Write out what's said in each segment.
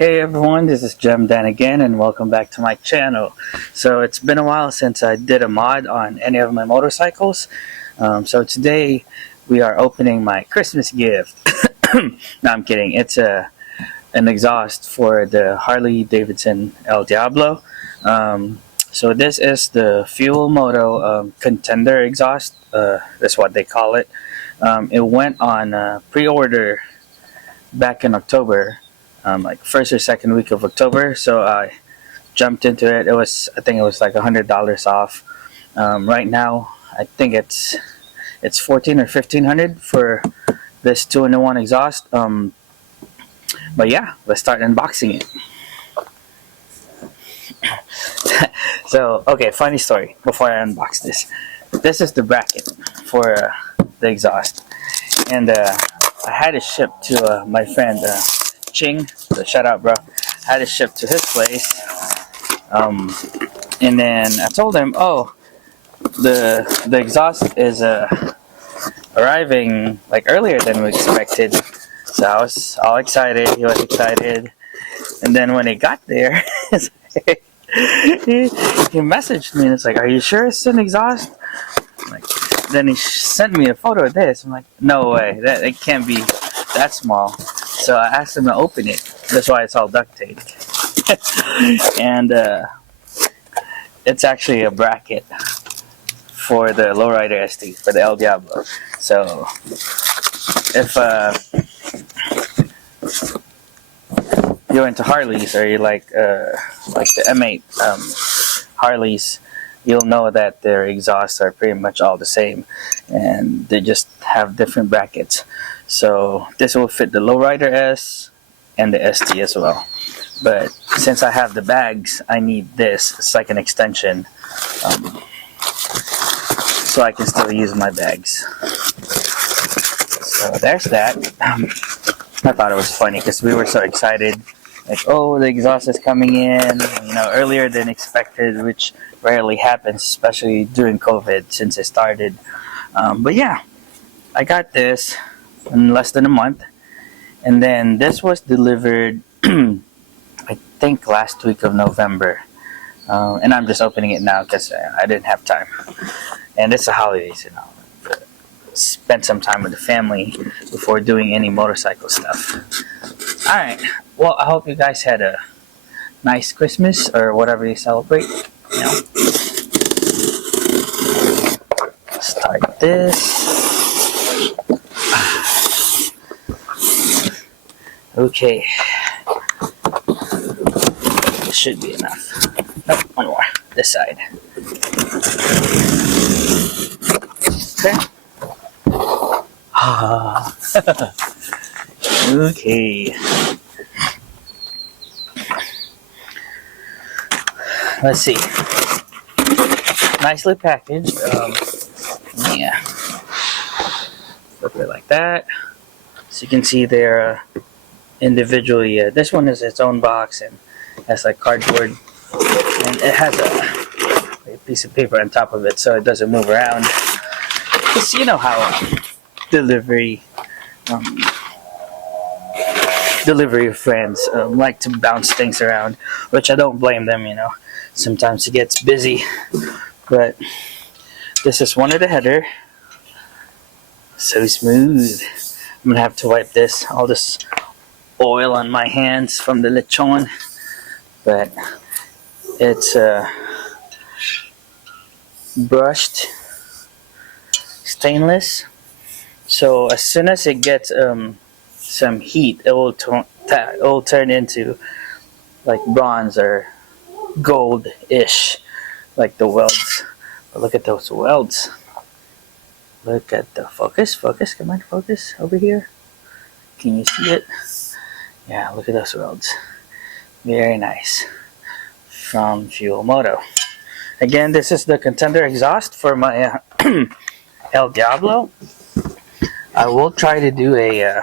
Hey everyone, this is Jem Dan again, and welcome back to my channel. So it's been a while since I did a mod on any of my motorcycles. So today we are opening my Christmas gift. No, I'm kidding. It's an exhaust for the Harley Davidson El Diablo. So this is the Fuelmoto Contender exhaust. That's what they call it. It went on pre-order back in October. Like first or second week of October, so I jumped into it. I think it was like $100 off. Right now, I think it's 14 or 1500 for this 2-in-1 exhaust. But yeah, let's start unboxing it. So okay, funny story. Before I unbox this, this is the bracket for the exhaust, and I had it shipped to my friend. Ching, so shout out, bro. I had it shipped to his place, and then I told him, "Oh, the exhaust is arriving like earlier than we expected." So I was all excited. He was excited, and then when it got there, he messaged me and it's like, "Are you sure it's an exhaust?" Like, then he sent me a photo of this. I'm like, "No way, that it can't be that small." So I asked him to open it. That's why it's all duct taped. And it's actually a bracket for the Lowrider ST, for the El Diablo. So if you're into Harleys, or you like the M8 Harleys, you'll know that their exhausts are pretty much all the same, and they just have different brackets. So this will fit the Lowrider S and the ST as well. But since I have the bags, I need this. It's like an extension, so I can still use my bags. So there's that. I thought it was funny because we were so excited. Like, oh, the exhaust is coming in, earlier than expected, which rarely happens, especially during COVID since it started. But yeah, I got this in less than a month, and then this was delivered I think last week of November, and I'm just opening it now because I didn't have time, and it's the holidays, spend some time with the family before doing any motorcycle stuff. Alright, well, I hope you guys had a nice Christmas or whatever you celebrate. Start this. Okay, this should be enough. Nope, one more. This side. Okay. Okay. Let's see. Nicely packaged. Yeah. Flip it like that. So you can see they're individually. This one is its own box and has like cardboard, and it has a piece of paper on top of it so it doesn't move around. Because you know how delivery friends like to bounce things around, which I don't blame them. Sometimes it gets busy, but this is one of the header. So smooth. I'm gonna have to wipe all this oil on my hands from the lechon, but it's brushed stainless, so as soon as it gets some heat, it will turn into like bronze or gold-ish, like the welds. But look at those welds. Look at the focus, come on, focus over here. Can you see it? Yeah, look at those welds. Very nice. From Fuelmoto. Again, this is the Contender exhaust for my El Diablo. I will try to do an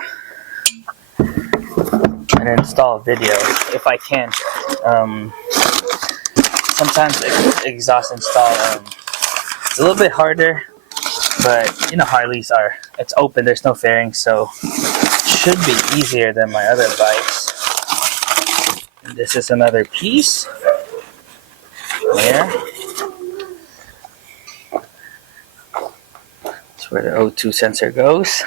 install video if I can. Sometimes exhaust install it's a little bit harder, but Harleys it's open, there's no fairing, so it should be easier than my other bikes. This is another piece. There. That's where the O2 sensor goes.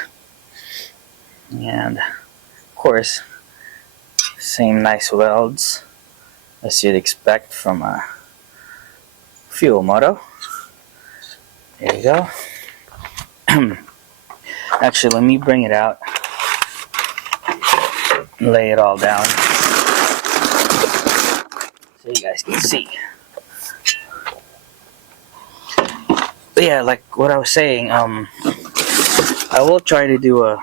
And of course, same nice welds as you'd expect from a Fuelmoto. There you go. Actually, let me bring it out and lay it all down so you guys can see. But yeah, like what I was saying, I will try to do an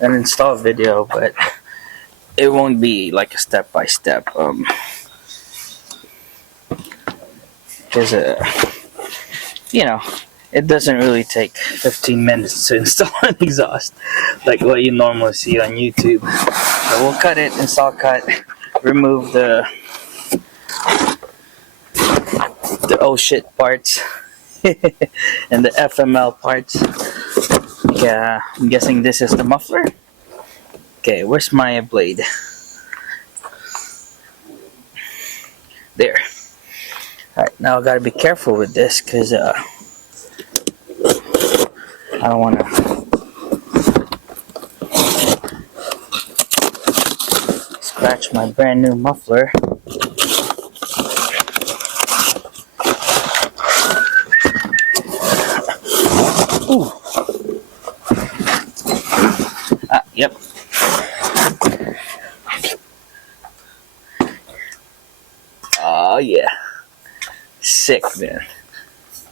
install video, but it won't be like a step-by-step, because you know, it doesn't really take 15 minutes to install an exhaust like what you normally see on YouTube. So we'll cut it, install cut, remove the oh shit parts and the FML parts. Yeah, I'm guessing this is the muffler. Okay, where's my blade? There. Alright, now I gotta be careful with this because I don't want to scratch my brand new muffler. Ooh. Yep. Oh yeah. Sick, man.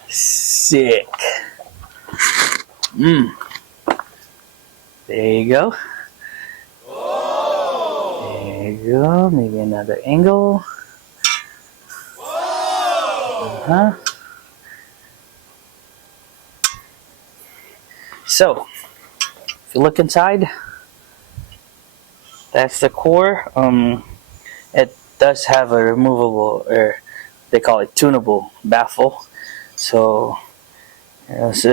Sick. There you go. There you go. Maybe another angle. So, if you look inside, that's the core. It does have a removable, or they call it tunable baffle. So it's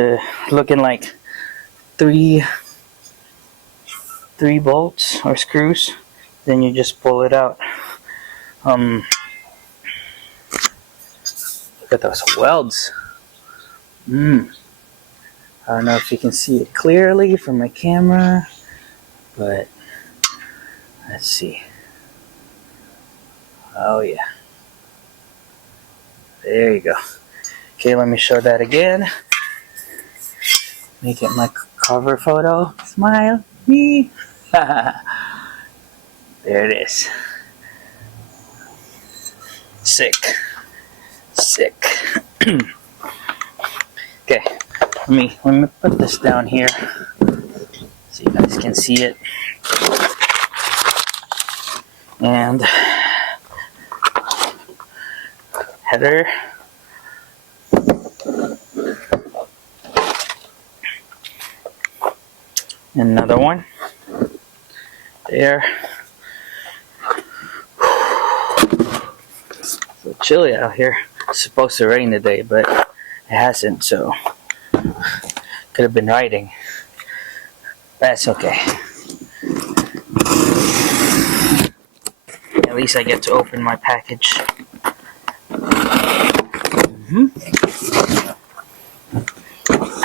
looking like three bolts or screws. Then you just pull it out. Look at those welds. I don't know if you can see it clearly from my camera, but let's see. Oh yeah. There you go. Okay, let me show that again. Make it my cover photo. Smile. Me. There it is. Sick. Sick. Okay, let me put this down here so you guys can see it. And header. Another one. There. So chilly out here. It's supposed to rain today, but it hasn't, so could have been riding. That's okay. At least I get to open my package.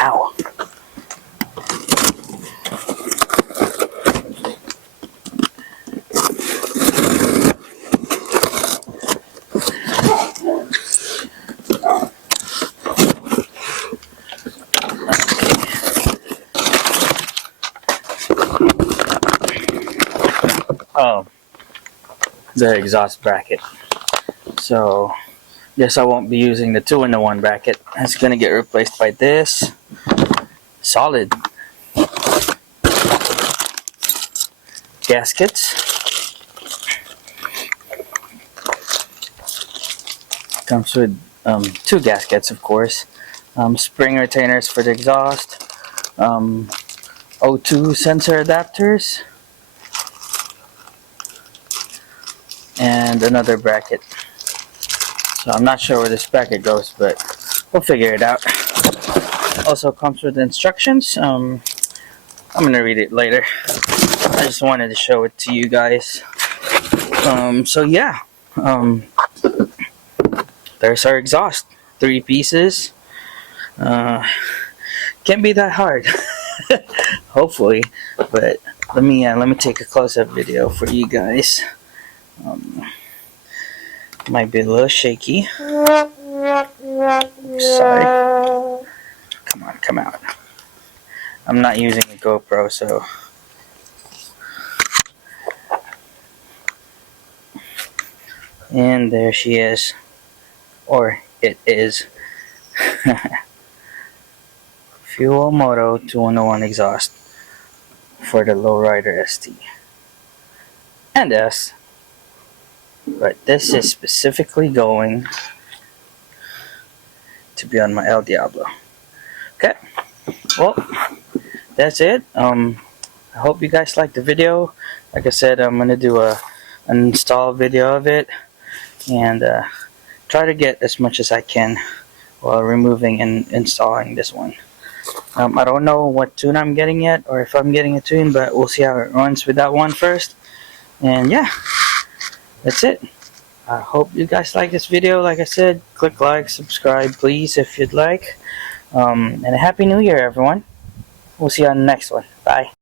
Ow. Oh, the exhaust bracket. So, guess I won't be using the 2-in-1 bracket. It's gonna get replaced by this solid gaskets. Comes with 2 gaskets, of course. Spring retainers for the exhaust. O2 sensor adapters. And another bracket. So I'm not sure where this bracket goes, but we'll figure it out. Also comes with instructions. I'm gonna read it later. I just wanted to show it to you guys. So yeah, there's our exhaust. 3 pieces. Can't be that hard. Hopefully, but let me take a close-up video for you guys. Might be a little shaky. Sorry. Come on, come out. I'm not using a GoPro, so. And there she is. Or it is. Fuelmoto 201 exhaust for the Lowrider ST and S. But this is specifically going to be on my El Diablo. Okay. Well, that's it. I hope you guys liked the video. Like I said, I'm gonna do an install video of it and try to get as much as I can while removing and installing this one. I don't know what tune I'm getting yet, or if I'm getting a tune, but we'll see how it runs with that one first. And yeah, that's it. I hope you guys like this video. Like I said, click like, subscribe please if you'd like. And a happy new year everyone. We'll see you on the next one. Bye.